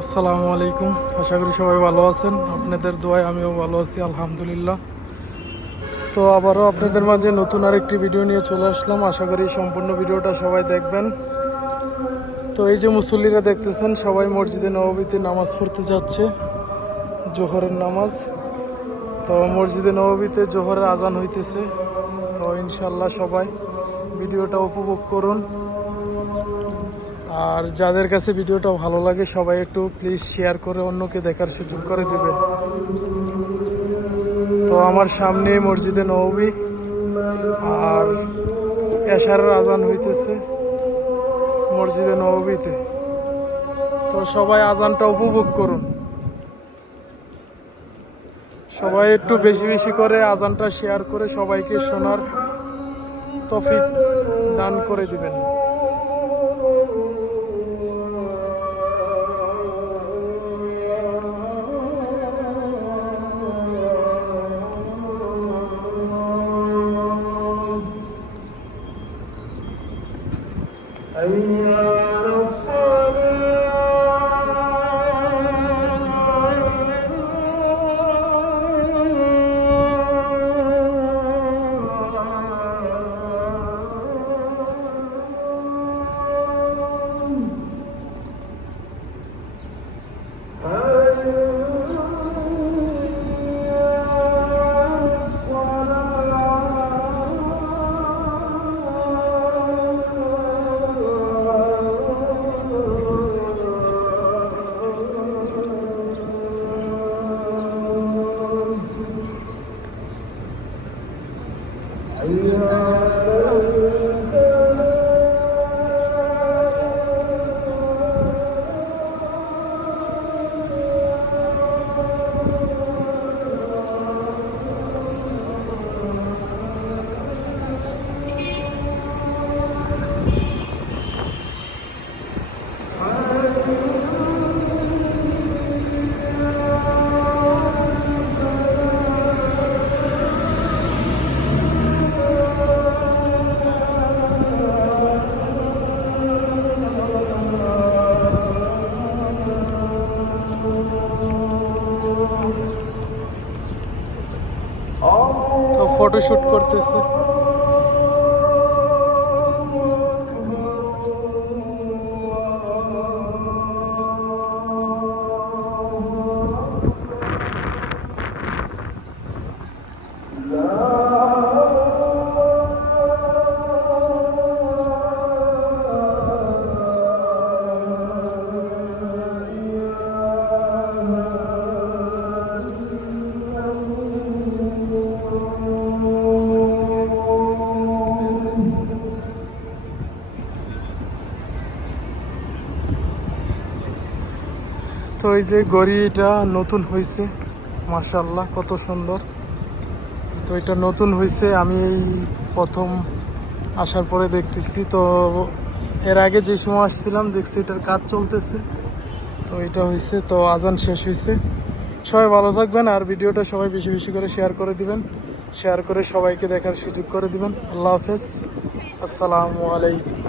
আসসালামু আলাইকুম। আশা করি সবাই ভালো আছেন। আপনাদের দোয়ায় আমিও ভালো আছি, আলহামদুলিল্লাহ। তো আবারও আপনাদের মাঝে নতুন আরেকটি ভিডিও নিয়ে চলে আসলাম। আশা করি সম্পূর্ণ ভিডিওটা সবাই দেখবেন। তো এই যে মুসল্লিরা দেখতেছেন, সবাই মসজিদে নববীতে নামাজ পড়তে যাচ্ছে, জোহরের নামাজ। তো মসজিদে নববীতে জোহরের আজান হইতেছে। তো ইনশাল্লাহ সবাই ভিডিওটা উপভোগ করুন। আর যাদের কাছে ভিডিওটা ভালো লাগে সবাই একটু প্লিজ শেয়ার করে অন্যকে দেখার সুযোগ করে দেবেন। তো আমার সামনে মসজিদে নববী আর এশারের আজান হইতেছে মসজিদে নববীতে। তো সবাই আজানটা উপভোগ করুন। সবাই একটু বেশি বেশি করে আজানটা শেয়ার করে সবাইকে শোনার তৌফিক দান করে দিবেন। তো ফটোশুট করতেছে। তো এই যে গড়িটা নতুন হয়েছে, মাশাআল্লাহ কত সুন্দর। তো এটা নতুন হয়েছে, আমি এই প্রথম আসার পরে দেখতেছি। তো এর আগে যে সময় আসছিলাম দেখছি এটার কাজ চলতেছে। তো এটা হয়েছে, তো আজান শেষ হয়েছে। সবাই ভালো থাকবেন আর ভিডিওটা সবাই বেশি বেশি করে শেয়ার করে দিবেন, শেয়ার করে সবাইকে দেখার সুযোগ করে দিবেন। আল্লাহ হাফেজ, আসসালামু আলাইকুম।